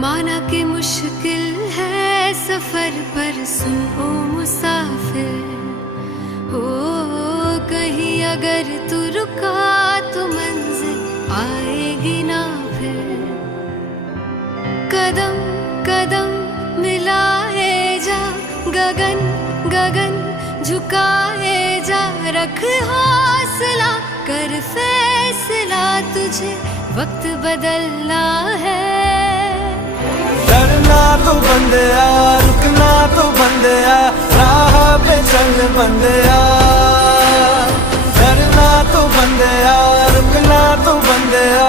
माना कि मुश्किल है सफर पर सुन ओ मुसाफिर, हो कहीं अगर तू रुका तो मंजिल आएगी ना फिर। कदम कदम मिलाए जा, गगन गगन झुकाए जा, रख हौसला कर फैसला, तुझे वक्त बदलना है। डरना तो बंदिया, रुकना तो बंदिया, राह पे चल बंदिया। डरना तो बंदिया, रुकना तो बंदिया,